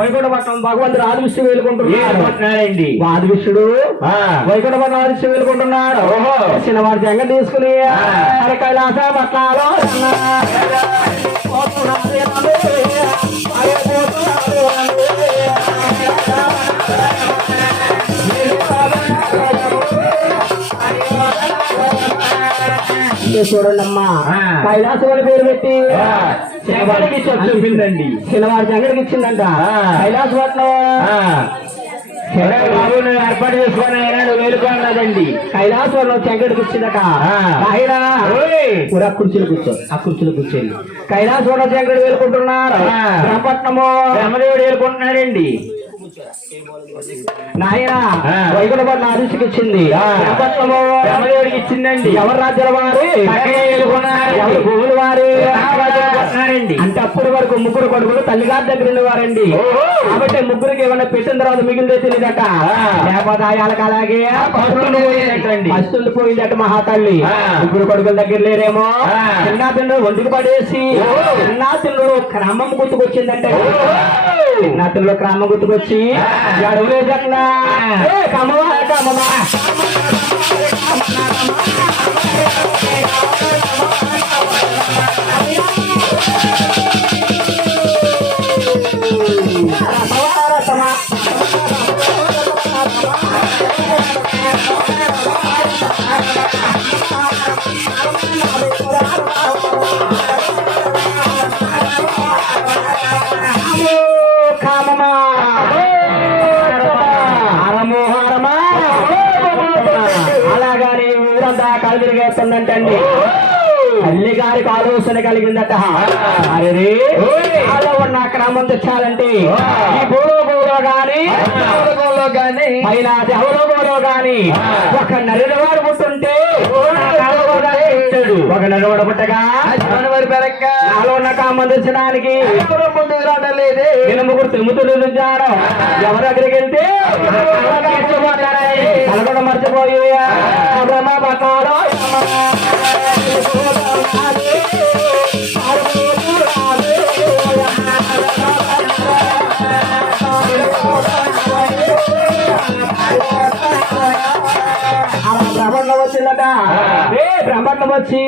వైకుంఠపట్నం భగవంతుడు ఆదివిష్ణు వేలుకుంటున్నాడు. ఆదివిష్ణుడు. వైకుంఠపట్నం ఆదివిష్ణు వేలుకుంటున్నాడు. చిన్నవాడి జంగ తీసుకుని. అరే కైలాస పట్నాలో అమ్మా ఆ. కైలాసం అని పేరు పెట్టి ఇచ్చి చెప్పిందండి చిన్నవాడి జంగడికి ఇచ్చిందంట. ఆ. కైలాసపట్నం. సరే బాబు నువ్వు ఏర్పాటు చేసుకొని అయినాడు వేలుకోన్నదండి కైలాసవరం చెంకడికి ఇచ్చిందట. ఆ. ఆయన కుర్చీలు కూర్చో. ఆ కుర్చీలు కూర్చొని కైలాసవరం చెంకడి వేలుకుంటున్నారు. బ్రహ్మపట్నము. బ్రహ్మదేవుడు వేలుకుంటున్నాడండి. నాయన ఇచ్చింది బ్రహ్మదేవుడికి ఇచ్చిందండి ఎవరు రాజ్యాల వారి. ఎవరు భూములు వారి అంటే అప్పటి వరకు ముగ్గురు కొడుకులు తల్లిగారి దగ్గర ఉండేవారండి. కాబట్టి ముగ్గురికి ఏమన్నా పెట్టిన తర్వాత మిగిలితే తెలియదట. లేకపోతే ఆయాలకు అలాగే. పస్తులు పోయిందట మహాతల్లి. ముగ్గురు కొడుకుల దగ్గర లేరేమో. చిన్న పిల్లలు ఒంటికి పడేసి. చిన్న పిల్లలు క్రమం గుర్తుకొచ్చిందంటే. చిన్న పిల్లలు క్రమం గుర్తుకొచ్చి ఆ. గడువులేదట్లా ఆ. కమ్మవా కమ్మవా ఊరంతా కలిదిరిగేస్తుందంటే అండి తల్లి గారికి ఆలోచన కలిగిందట. అలా ఉన్న క్రమం తెచ్చాలంటే. ఈ భూలోకంలో గాని పైన దేవలోకంలో గాని. ఒక నరినవాడు పుట్టుంటే ఒక నరువాడు పుట్టగా? నాలో ఉన్న కామం తెచ్చడానికి ముందుకు రావడం లేదే నేను ముగ్గురు తిమ్ముతుడు నుంచాడు ఎవరి దగ్గరికి వెళ్తే? మర్చిపోయి. వచ్చి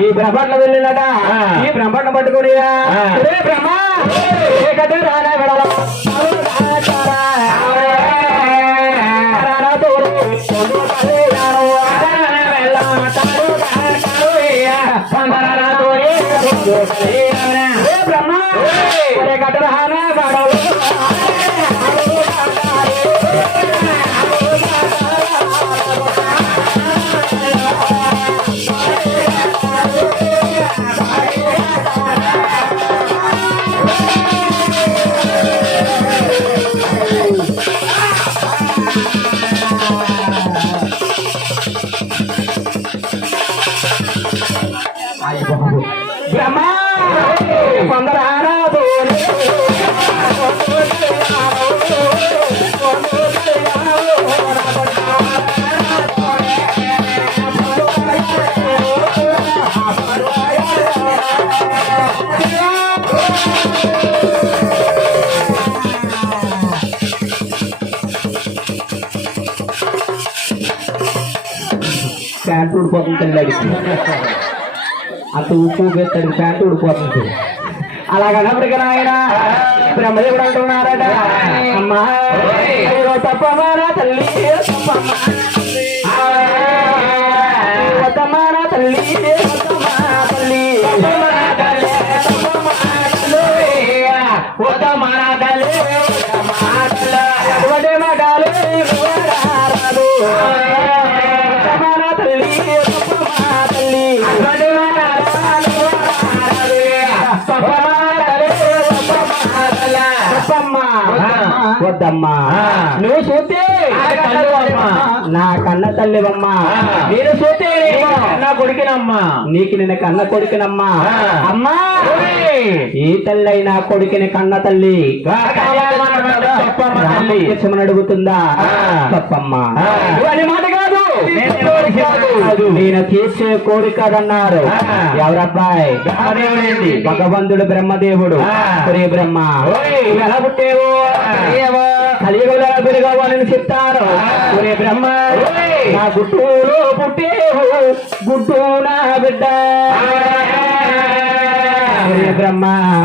ఈ బ్రహ్మణం వెళ్ళిందట ఈ బ్రహ్మణం పట్టుకుని బ్రహ్మ? ప్యాంట్ ఊడిపోతుంది అటు ఉప్పు పెత్తడి ప్యాంట్ ఊడిపోతుంది అలాగనప్పటికీ ఆయన బ్రహ్మదేవుడు అంటున్నారట అమ్మా తప్పమారా తల్లి తప్పమ్మా. వద్దమ్మారా తల్లి వద్దమ్మా తల్లి వద్దమ్మా. నువ్వు చూస్తే నా కన్న తల్లివమ్మా. నేను చూస్తే నా కొడుకునమ్మా. నీకు నేను కన్న కొడుకునమ్మా. అమ్మా. ఈ తల్లి అయినా కొడుకుని కన్న తల్లి. రామకృష్ణమని అడుగుతుందా. నువ్వు అనే మాట కాదు తీర్చే కోరిక కాదు. నేను తీర్చే కోరిక అన్నారు. ఎవరబ్బాయి బ్రహ్మదేవుడండి. భగవంతుడు బ్రహ్మదేవుడు. ఒరే బ్రహ్మ ఎలా పుట్టేవు. కలియుగంలో పెరగవాలని చెప్తారు. ఒరే బ్రహ్మ. నా గుట్టులో పుట్టేవు గుట్టు నా బిడ్డ ఒరే బ్రహ్మ.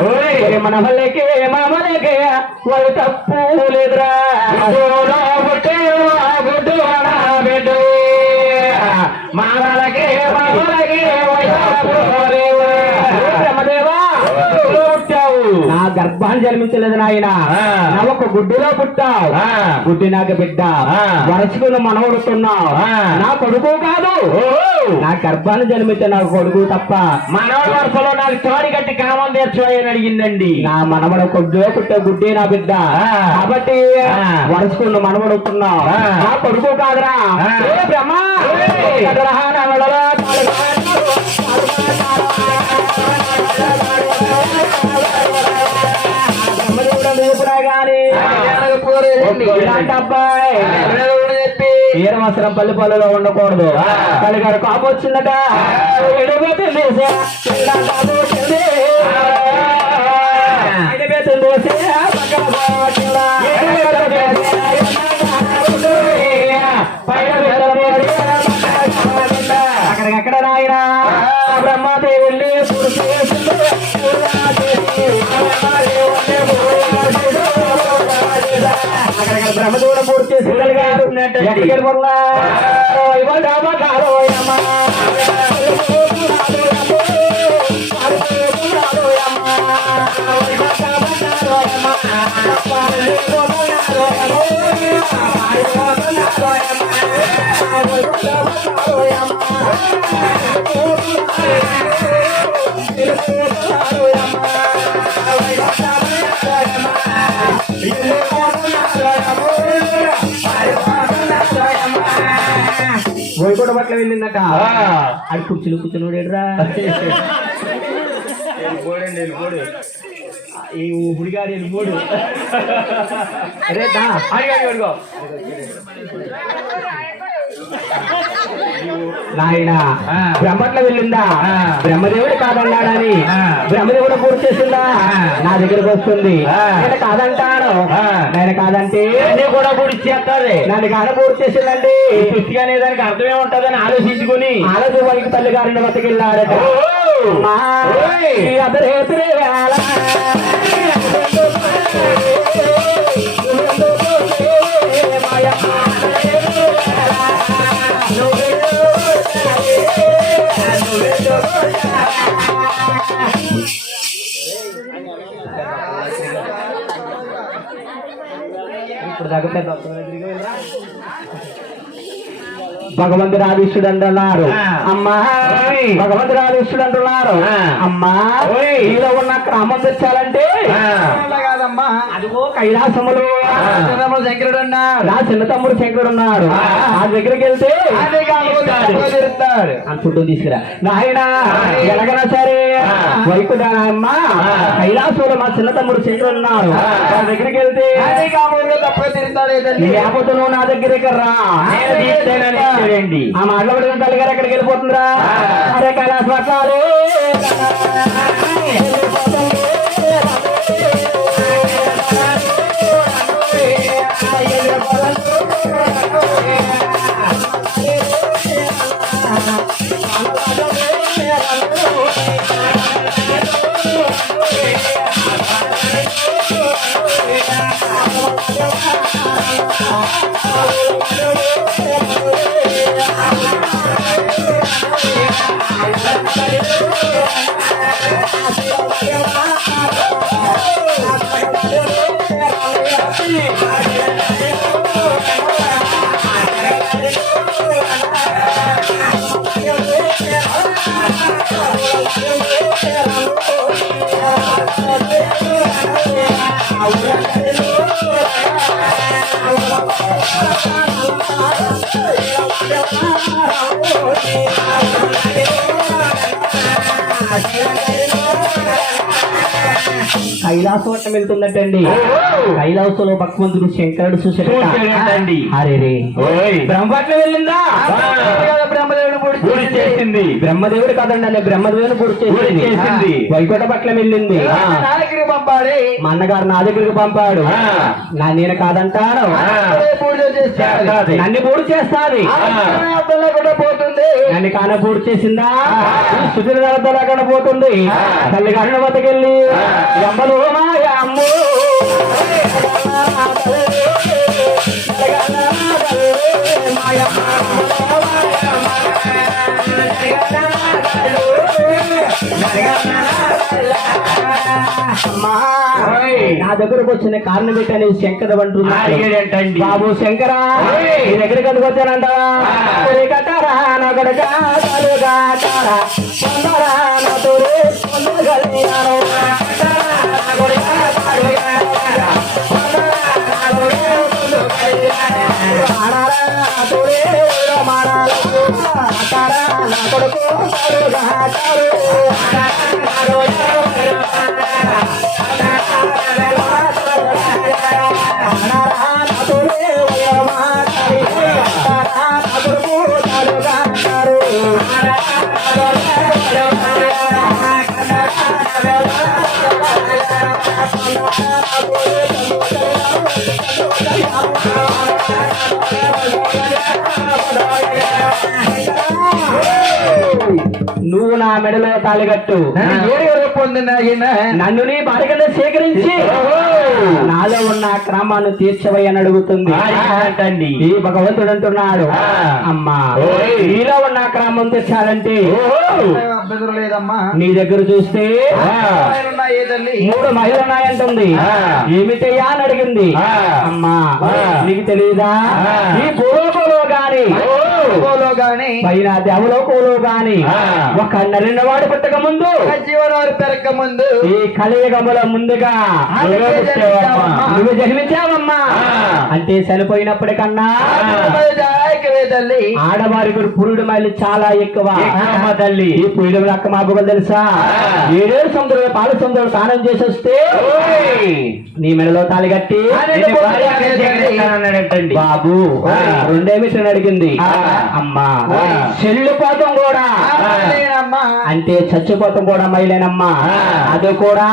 ఒరే మన వల్లకే మామలకే వాళ్ళు తప్పు లేదురా గుడ్డు నా బిడ్డ. మానలకే మామలకే వైరాపులేవు. బ్రహ్మదేవా గుడ్డులో పుట్టావు నా గర్భాన్ని జన్మించలేదు నాయన ఒక గుడ్డులో పుట్టావు ఆ. గుడ్డి నాకు బిడ్డ. వరసుకుని మనవడుతున్నావు. నా కొడుకు కాదు. నా గర్భాన్ని జన్మించే నా కొడుకు తప్ప మనోడి వరుసలో నాకు తోడి కట్టి కామం తీర్చోయని అడిగిందండి నా మనవడ కొడుకు పుట్టే గుడ్డి నా బిడ్డ. కాబట్టి. వరసుకుని మనవడుతున్నావు. నా కొడుకు కాదురా బ్రహ్మ ఓయ్. కదరా నా వలలా తాలుగా బ్రహ్మదేవుడు మేపురా గాని ఇలాంటి అబ్బాయి ఈరవసరం పల్లి పల్లెలో ఉండకూడదు. కలిగారు కాపు వచ్చిందట బ్రహ్మదేవుడు పూర్తి చేసి గారు వెళ్ళిందట అది కుర్చీలు కూర్చున్నాడు ఈ ఊపిడిగాడు వెళ్ళిపోడు అరే దా. నాయన. బ్రహ్మట్ల వెళ్ళిందా. బ్రహ్మదేవుడు కాదన్నాడని. బ్రహ్మదేవుడు పూర్తి చేసిందా. నా దగ్గరకు వస్తుంది. నేను కాదంటాను. నేను కాదంటే? కూడా గుడి చేస్తుంది నన్ను కాడ పూర్తి చేసిందండి. పుష్టిగా అనే దానికి అర్థమే ఉంటదని ఆలోచించుకుని. ఆలదు వైపు తల్లి గారిని బతికెళ్ళాడట అమ్మా, ఇప్పుడు దాకా పెద్ద భగవంతుడు ఆదిష్యుడు అంటున్నారు. అమ్మా. భగవంతుడు ఆదిష్యుడు అంటున్నారు. అమ్మా. నీలో ఉన్న క్రమం తెచ్చాలంటే. కాదమ్మా అదిగో కైలాసములు శంకరుడు అన్నాడు నా చిన్న తమ్ముడు శంకరుడు ఉన్నాడు ఆ. దగ్గరికి వెళ్తే అనుకుంటూ తీసుకురా నాయన. ఎలాగైనా సరే. వైకుంఠమ్మ ఆ. కైలాసంలో మా చిన్న తమ్ముడు శంకరుడు ఉన్నాడు ఆ. దగ్గరికి వెళ్తే లేకపోతే నువ్వు నా దగ్గరికి రా ఇచ్చాడండి. ఆ మాట్లాడుతున్న తల్లిగారు ఎక్కడికి వెళ్ళిపోతుందిరా. అరే కైలాస I'm వట్టం వెళ్తుందటండి కైలాసంలో భగవంతుడు శంకరుడు. చూసాడండి అరే రే బ్రహ్మపట్నం వెళ్ళిందా? చేసింది బ్రహ్మదేవుడు కాదండి అనే బ్రహ్మదేవుని పూడి చేసింది. వైకుంఠ పట్ల వెళ్ళింది. పంపాలి మా అన్నగారు నా దగ్గరికి పంపాడు. నా నేను కాదంటాను. నన్ను పూడి చేస్తాది. పోతుంది. నన్ను కాన పూడి చేసిందా? సుధీర లేకుండా పోతుంది. తల్లి కన్న బతకెళ్ళి. అమ్మలు మాయ అమ్ము. అమ్మా, నా దగ్గరకు వచ్చిన కారణం పెట్టని శంకర అంటున్నాడు బాబు శంకర. నీ. ఒరే కట్టారా నా కొడుక నువ్వు నా మెడలో తాలిగట్టు పొందిన నన్ను నీ భార్యగా సేకరించి నాలో ఉన్న క్రమాన్ని తీర్చవై అని అడుగుతుంది. అంటండి ఈ భగవంతుడు అంటున్నాడు. అమ్మా. నీలో ఉన్న క్రమం తెచ్చాలంటే లేదమ్మా. నీ దగ్గర చూస్తే ఉన్నాయి ఏ తల్లి? మూడు మహిళలు ఉన్నాయంటుంది ఆ. ఏమిటయ్యా అని అడిగింది. అమ్మా. నీకు తెలియదా. ఈ పోలో గాని పైన దేవలోకంలో గాని ఆ. ఒక నరిన వాడు పుట్టక ముందు జీవనాలు పెరగక ముందు. ఈ కలియుగముల ముందుగా నువ్వే జన్మించావమ్మా. అంటే చనిపోయినప్పటికన్నా తల్లి. ఆడవారికి పురుడు మైలు చాలా ఎక్కువ. తల్లి. ఈ పురుడు అక్క మా బుగ్గలు తెలుసా. ఏడేడు సముద్రంలో పాల సముద్రంలో స్నానం చేసి వస్తే నీ మెడలో తాలి కట్టి బాబు. ఆ. రెండేమిటని అడిగింది. అమ్మా. చెల్లిపోతాం కూడా. అంటే చచ్చిపోతాం కూడా మైలేనమ్మా ఆ. అది కూడా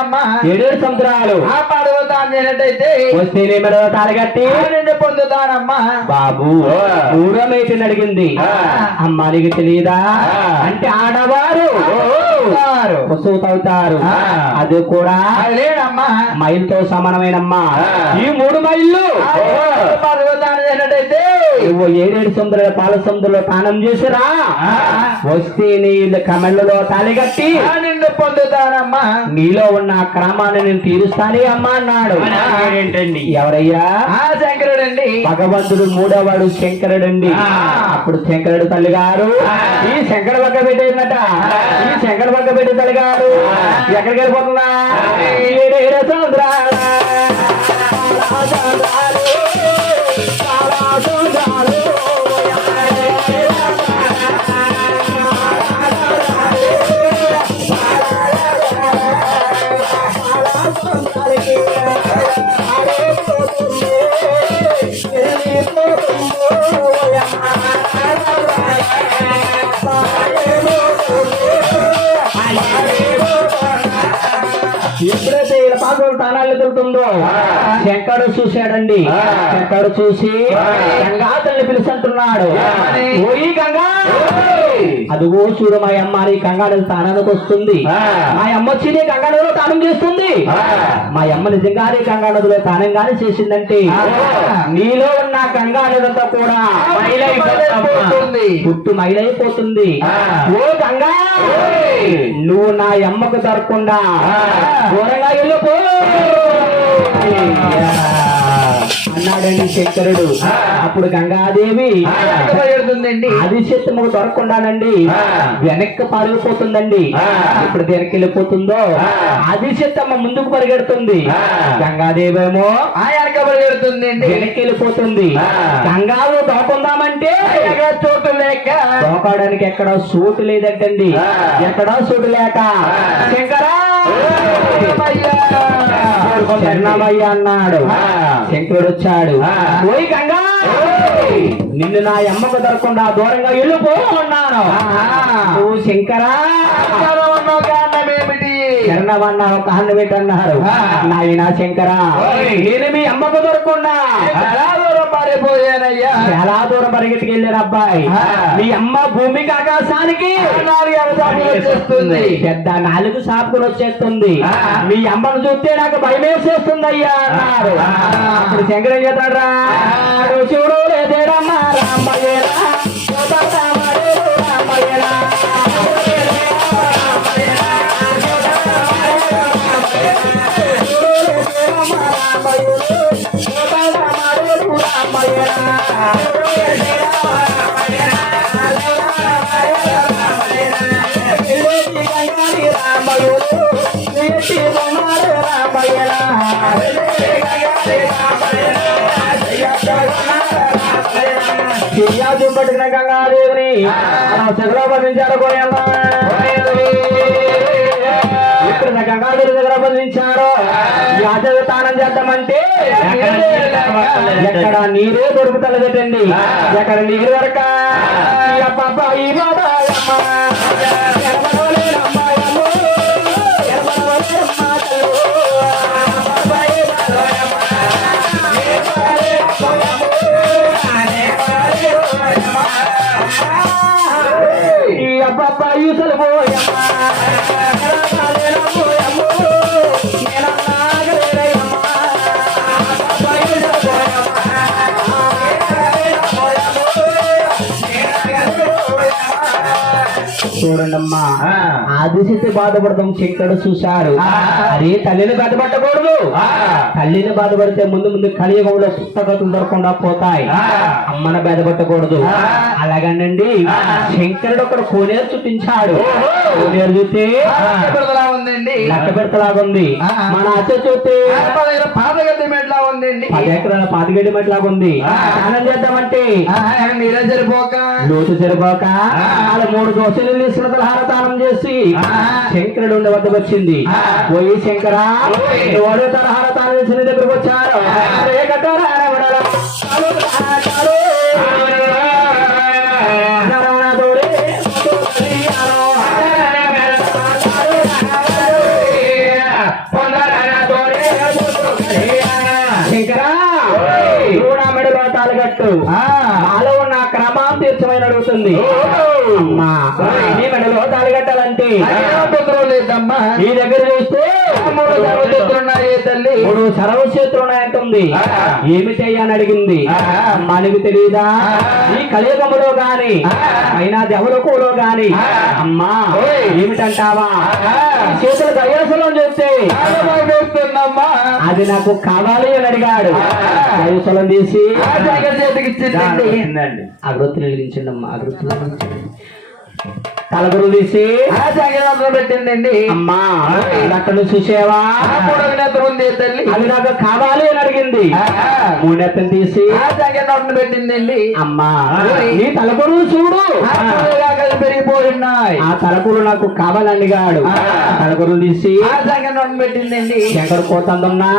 అమ్మాయిలేనమ్మా ఏడేడు సముద్రాలు ఆ పడవతాను చేసినట్టయితే వస్తే నీ మెడలో తాలి కట్టి. నిన్ను పొందుతానమ్మా. బాబు. దూరమైతే అడిగింది. అమ్మా నీకు తెలియదా. అంటే ఆడవారు. అవుతారు. పశువు తాగుతారు. అది కూడా లేనమ్మా మైల్తో సమానమైనమ్మా. ఈ మూడు మైళ్ళు. పడవతాను చేసినట్టయితే నువ్వు ఏడేడు సముద్రాల పాల సముద్రంలో స్నానం చేసిరా? వస్తే నీ కమెళ్ళలో తాలిగట్టి నిన్ను పొందుతానమ్మా. నీలో ఉన్న క్రమాన్ని నేను తీరుస్తానే అమ్మా అన్నాడు. ఏంటండి ఎవరయ్యా? ఆ శంకరుడండి. భగవంతుడు మూడోవాడు శంకరుడండి. ఆ. అప్పుడు శంకరుడు తల్లి గారు. ఈ శంకర పక్క పెట్టేదట ఈ శంకర పక్క పెట్టి తల్లి గారు ఎక్కడికి వెళ్ళిపోతుందా ఎదురుతుందో శంకరుడు చూశాడండి. శంకరుడు చూసి ఆ. గంగా తల్లి? ఓయి గంగా. అదిగో చూడు మా అమ్మ నీ గంగానది తానానికి వస్తుంది. మా అమ్మ వచ్చి నీ గంగానదిలో తానం చేస్తుంది. మా అమ్మ నిజంగానే గంగానదిలో తానంగానే చేసిందంటే ఆ. నీలో ఉన్న గంగానదంతా కూడా మైలైపోతుంది. పుట్టు మైలైపోతుంది. ఓ గంగా. నువ్వు నా అమ్మకు దొరకకుండా ఆ. దూరంగా వెళ్ళిపో అన్నాడండి శంకరుడు. అప్పుడు గంగాదేవి. పెడుతుందండి ఆదిశక్తిముకు దొరకకుండానండి. వెనక్కి పడిపోతుందండి ఆ. ఇప్పుడు దేనికి వెళ్ళిపోతుందో ఆ. ఆదిశక్తమ్మ ముందుకు పరిగెడుతుంది ఆ. గంగాదేవేమో ఆ వెనక పెడుతుందండి వెనక్కి వెళ్ళిపోతుంది ఆ. గంగావు దోకుందామంటే ఎక్కడ చోటు లేక దోకడానికి ఎక్కడ సూటు లేదంటండి. ఎక్కడా సూటు లేక. శంకరా. శరణమయ్య అన్నాడు. శంకరుడు వచ్చాడు ఆ. ఓయ్ గంగా నిన్ను నా అమ్మకు దొరకకుండా దూరంగా వెళ్ళిపో అన్నాను. నువ్వు శంకరా శరణమన్న ఒక హన్ను పెట్టన్నారు. నాయన శంకరా. నేను మీ అమ్మకు దొరకకుండా పారిపోయానయ్యా చాలా దూరం పరిగెత్తికి వెళ్ళారు అబ్బాయి. మీ అమ్మ భూమికి ఆకాశానికి వచ్చేస్తుంది. పెద్ద నాలుగు సాపుకుని వచ్చేస్తుంది. మీ అమ్మను చూస్తే నాకు భయం వేసేస్తుంది అయ్యా అన్నారు. అప్పుడు శంకర చేతాడ్రా శివుడు లేదేరమ్మా రామయ్యరా రామయ్యరా. రామయ్యరు, రామయ్యరా. పట్టిన గంగాదేవిని సగలో బంధించారు ఇక్కడ గంగాదేవి దగ్గర బంధించారు యాదవ చేద్దామంటే ఎక్కడ నీరే దొరుకుతలేదటండి ఎక్కడ నీరు దొరక ఈ అబ్బబ్బ ఈ చూడండమ్మా ఆ. ఆదిశక్తి బాధపడతాం చెక్కడు చూశారు. అరే తల్లిని బాధపడకూడదు. తల్లిని బాధపడితే ముందు ముందు కలియుగంలో పుస్తకతులు దొరకకుండా పోతాయి. అమ్మను బాధపడకూడదు. అలాగనండి. శంకరుడు ఒకడు కోనేరు ఓహో. కోనేరు చూస్తే ఉందండి లెక్క పెడతలాగుంది ఆ. మన అచ్చ చూస్తే మెట్లా ఉందండి పది ఎకరాల పాతిగడ్డి మట్లాగుంది ఆ. స్నానం చేద్దామంటే మీరే సరిపోక లోతు సరిపోక ఆ. వాళ్ళ మూడు దోశలు తీసుకున్న తలహారతానం చేసి. శంకరుడు ఉండే వద్దకు వచ్చింది. పోయి శంకరా. వాడు తలహారతానం చేసి నీ దగ్గరకు వచ్చారు శంకరా తాళగట్టు. నాలో ఉన్న క్రమం తీర్చమని అడుగుతుంది అమ్మా తాళగట్టాలంటే పుత్రులు లేదమ్మా నీ దగ్గర చూస్తే మూడు సర్వశక్తులున్నాయే తల్లి మూడు సర్వక్షేత్రులు ఉన్నాయంటుంది. ఏమిటయ్యా అని అడిగింది ఆ. అమ్మా నీకు తెలియదా. ఈ కలియుగములో గాని. అయినా దేవలకులో గాని. అమ్మా. ఏమిటంటావా. ఈ చేతులు దయసలం చూస్తే అది నాకు కావాలి అని అడిగాడు. దయసలం తీసి అభివృద్ధి వెలిగించండి అమ్మా అభివృద్ధి వెలిగించండి తలగురు తీసి. జగన్ పెట్టిందండి. అమ్మా అక్కడ చూసేవా? నేత్రం ఉంది తల్లి? అది నాకు కావాలి అని అడిగింది. మూడు నెత్తలు తీసి. జగన్ పెట్టిందండి. అమ్మా. నీ తలకొరు చూడు. పెరిగిపోతున్నాయి ఆ తలకొరు నాకు కావాలని ఆ. తలకొరు తీసి పెట్టిందండి శంకర్ కోతందన్నా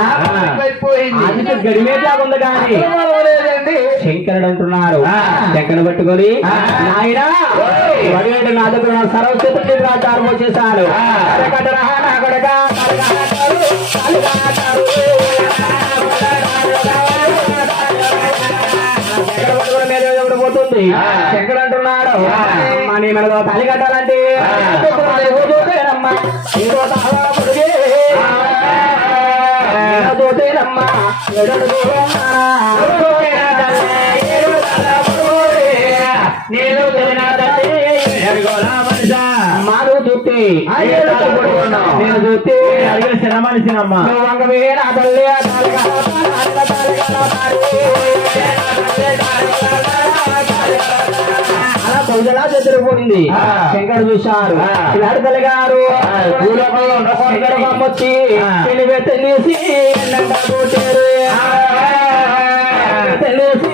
అయిపోయింది అది గడిమేట్లా ఉంది కానీ శంకరుడు అంటున్నారు ఆ. శంకరుడు పట్టుకొని. నాయనా నా దగ్గర నా సర్వశక్తి రాజారు వచ్చేసాడు ఆ. అరకటరా నా కొడక, కరగాటారు, కరగాటారు. శంకరుడు పట్టుకొని మీద ఎవడు పోతుంది. శంకరుడు అంటున్నాడు నీ మెడలో తాళి కట్టాలంటే పొడిగే. నేను మారు చూస్తే. నేను చూస్తే చిన్న మనిషినమ్మా నువ్వు వంగవే నా తల్లి ఆ పొందలా చెదిరిపోయింది. శంకర్ చూశారు. పిల్లాడు ఆ. తెలివే తెలిసి. తెలిసి